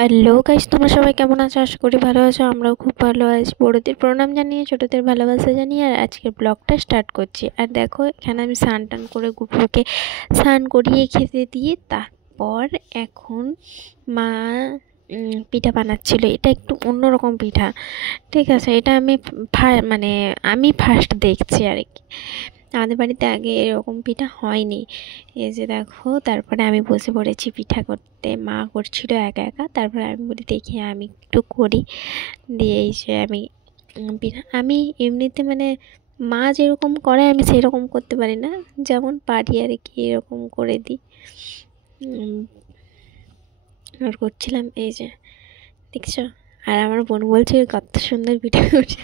Hello guys, তোমরা সবাই কেমন আছো? আশা করি ভালো আছো। আমরাও খুব ভালো আছি। বড়দের প্রণাম জানিয়ে, ছোটদের ভালোবাসা জানিয়ে আর আজকের ব্লগটা স্টার্ট করছি। আর দেখো, এখানে আমি স্নান টান করে গুপুকে স্নান করিয়ে খেতে দিয়ে তারপর এখন মা পিঠা বানাচ্ছিল। এটা একটু অন্যরকম পিঠা, ঠিক আছে? এটা আমি ফার্স্ট দেখছি আর কি। আমাদের বাড়িতে আগে এরকম পিঠা হয়নি। এই যে দেখো, তারপরে আমি বসে পড়েছি পিঠা করতে। মা করছিল একা একা, তারপরে আমি বলি দেখি আমি একটু করি। দিয়ে এই যে আমি পিঠা আমি এমনিতে মা যেরকম করে আমি সেরকম করতে পারি না, যেমন পারি আর কি এরকম করে দিই। আর করছিলাম, এই যে দেখছো। আর আমার বোন বলছে কত সুন্দর পিঠা করছে।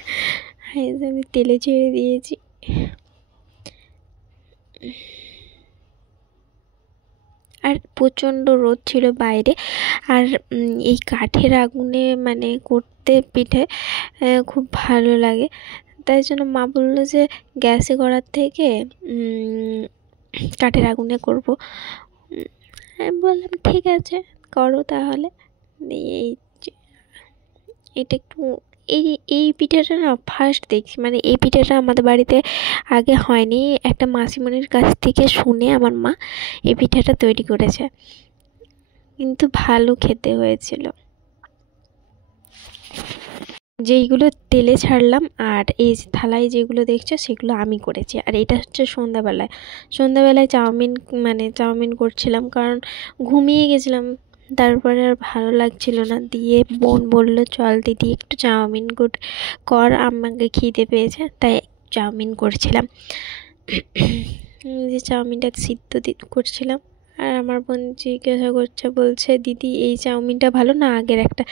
এই যে আমি তেলে ছেড়ে দিয়েছি। আর প্রচণ্ড রোদ ছিল বাইরে। আর এই কাঠের আগুনে করতে পিঠে খুব ভালো লাগে। তাই জন্য মা বললো যে গ্যাসে করার থেকে কাঠের আগুনে করবো। আমি বললাম ঠিক আছে, করো তাহলে। এই এটা একটু এই এই পিঠাটা না ফার্স্ট দেখছি। এই পিঠাটা আমাদের বাড়িতে আগে হয়নি। একটা মাসিমণির কাছ থেকে শুনে আমার মা এই পিঠাটা তৈরি করেছে, কিন্তু ভালো খেতে হয়েছিল। যেইগুলো তেলে ছাড়লাম আর এই থালায় যেগুলো দেখছো সেগুলো আমি করেছি। আর এটা হচ্ছে সন্ধ্যাবেলায় চাউমিন করছিলাম, কারণ ঘুমিয়ে গেছিলাম। তারপরে আর ভালো লাগছিল না। দিয়ে বোন বলল চল দিদি একটু চাউমিন কর, আমাকে খিদে পেয়েছে, তাই চাউমিন করছিলাম। যে চাউমিনটা সিদ্ধ করছিলাম। আর আমার বোন জিজ্ঞাসা করছে, বলছে দিদি এই চাউমিনটা ভালো না আগের একটা?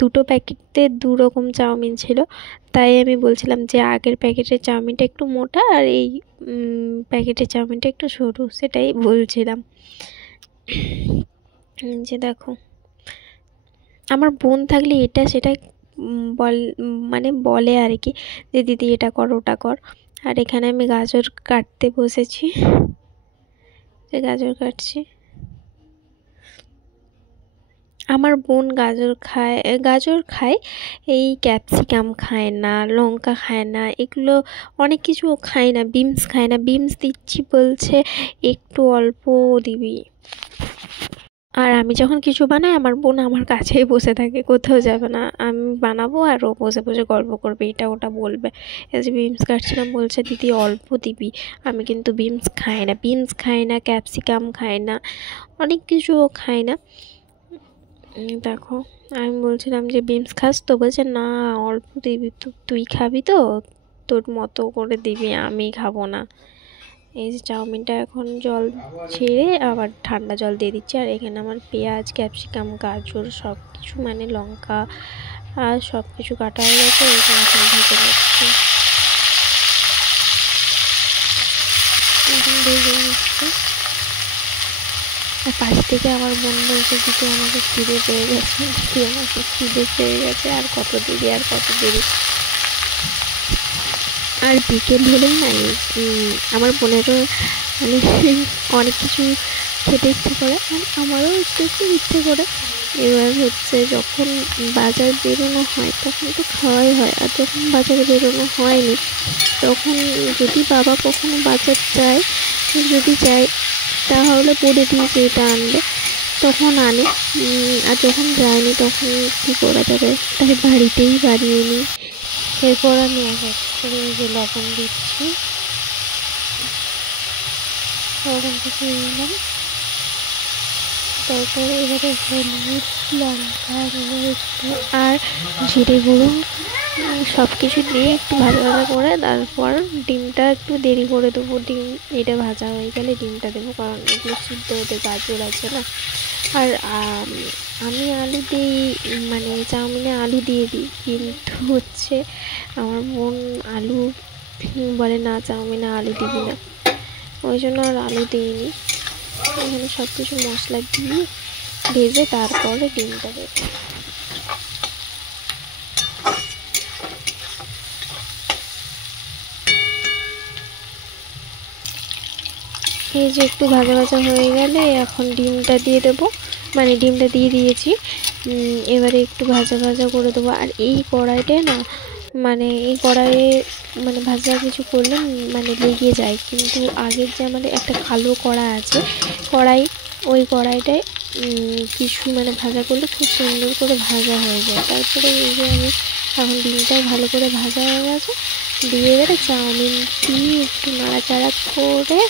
দুটো প্যাকেটে দু রকম চাউমিন ছিল। তাই আমি বলছিলাম যে আগের প্যাকেটের চাউমিনটা একটু মোটা আর এই প্যাকেটের চাউমিনটা একটু সরু, সেটাই বলছিলাম। যে দেখো, আমার বোন থাকলে এটা সেটা বলে আর কি, যে দিদি এটা কর ওটা কর। আর এখানে আমি গাজর কাটতে বসেছি, গাজর কাটছি। আমার বোন গাজর খায়, এই ক্যাপসিকাম খায় না, লঙ্কা খায় না, এগুলো অনেক কিছু খায় না। বিনস খায় না। বিনস দিচ্ছি বলছে একটু অল্প দিবি। আর আমি যখন কিছু বানাই আমার বোন আমার কাছেই বসে থাকে, কোথাও যাবে না। আমি বানাবো আর ও বসে বসে গল্প করবে, এটা ওটা বলবে। এই যে বিনস কাটছিলাম, বলছে দিদি অল্প দিবি। আমি কিন্তু বিনস খাই না, ক্যাপসিকাম খাই না, অনেক কিছুও খাই না। দেখো, আমি বলছিলাম যে বিনস খাস তো? বলছে না অল্প দিবি, তুই খাবি তো, তোর মতো করে দিবি, আমি খাবো না। এই যে চাউমিনটা এখন জল ছেড়ে আবার ঠান্ডা জল দিয়ে দিচ্ছি। আর এখানে আমার পেঁয়াজ, ক্যাপসিকাম, গাজর সব কিছু লঙ্কা আর সব কিছু কাটা হয়ে গেছে। এখানে এখন ভেজে নিচ্ছি, আর পাশ থেকে আমার বোন বলছে দিদি আমাকে খিদে পেয়ে গেছে, আর কত দেরি। আর বিকেল হলেই না আমার বোনেরও অনেক কিছু খেতে ইচ্ছে করে, আর আমারও একটু ইচ্ছে করে। এবার হচ্ছে যখন বাজার বেরোনো হয় তখন তো খাওয়াই হয়, আর যখন বাজারে বেরোনো হয়নি তখন যদি বাবা কখনো বাজার যায়, তাহলে বলে দিই যে এটা আনবে, তখন আনে। আর যখন যায়নি তখন কী করা যাবে, তাই বাড়িতেই বানিয়ে নিই। এরপর আমি এক এক করে যে লবণ দিচ্ছি, লবণ থেকে নিলাম। তারপরে এবারে হলুদ, লঙ্কা, আর জিরে গুঁড়ো সব কিছু দিয়ে একটু ভাজা করে তারপর ডিমটা একটু দেরি করে দেবো। ডিম এটা ভাজা হয়ে গেলে ডিমটা দেবো, কারণ এগুলো সিদ্ধ হতে গাজর আছে না। আর আমি আলু দিই, চাউমিনে আলু দিয়ে দিই, কিন্তু হচ্ছে আমার বোন আলু বলে না, চাউমিনে আলু দিবি না, ওই জন্য আর আলু দিইনি। এখানে সব কিছু মশলা দিয়ে ভেজে তারপরে ডিমটা দেবো। এই যে একটু ভাজা হয়ে গেলে এখন ডিমটা দিয়ে দেবো, ডিমটা দিয়ে দিয়েছি। এবারে একটু ভাজা ভাজা করে দেবো। আর এই কড়াইটায় না মানে এই কড়াইয়ে মানে ভাজা কিছু করলে মানে লেগে যায়, কিন্তু আগের যে আমাদের একটা কালো কড়াই আছে কড়াই, ওই কড়াইটায় কিছু মানে ভাজা করলে খুব সুন্দর করে ভাজা হয়ে যায়। তারপরে এই যে আমি এখন ডিমটাও ভালো করে ভাজা হয়ে গেছে, দিয়ে এবারে চাউমিন দিয়ে একটু নাড়াচাড়া করে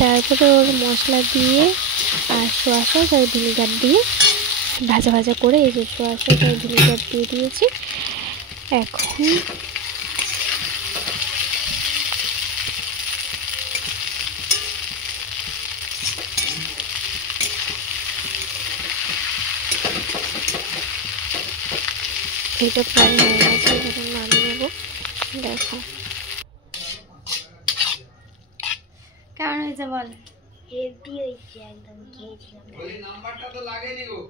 তারপরে ওর মশলা দিয়ে আর সোয়া সস আর ভিনিগার দিয়ে ভাজা ভাজা করে এই যে সোয়া সস আর ভিনিগার দিয়ে দিয়েছি। এখন এটা ফ্রাই হয়ে গেছে, এবার নামিয়ে নেবো। দেখো কেমন হয়েছে বল? হেভি হয়েছে একদম, খেয়েছিলাম। ওই নাম্বারটা তো লাগেনি গো।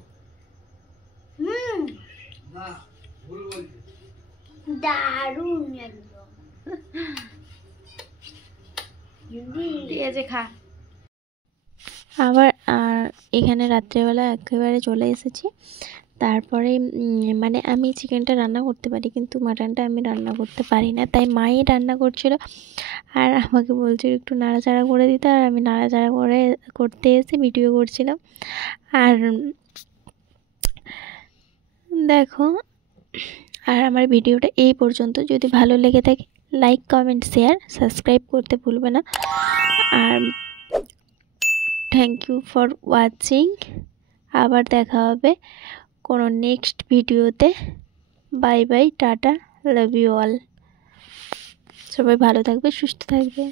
না ভুল বলছি। দারুণ একদম। ঠিক আছে, খা। আবার আর এখানে রাত্রেবেলা একেবারে চলে এসেছি। তারপরে মানে আমি চিকেনটা রান্না করতে পারি, কিন্তু মাটনটা আমি রান্না করতে পারি না, তাই মাই রান্না করছিল আর আমাকে বলছিল একটু নাড়াচাড়া করে দিতে, আর আমি নাড়াচাড়া করে করতে এসে ভিডিও করছিলাম। আর দেখো, আর আমার ভিডিওটা এই পর্যন্ত। যদি ভালো লেগে থাকে লাইক কমেন্ট শেয়ার সাবস্ক্রাইব করতে ভুলবে না। আর থ্যাংক ইউ ফর ওয়াচিং। আবার দেখা হবে কোনো নেক্সট ভিডিওতে। Bye bye, tata, love you all. সবাই ভালো থাকবে, সুস্থ থাকবে।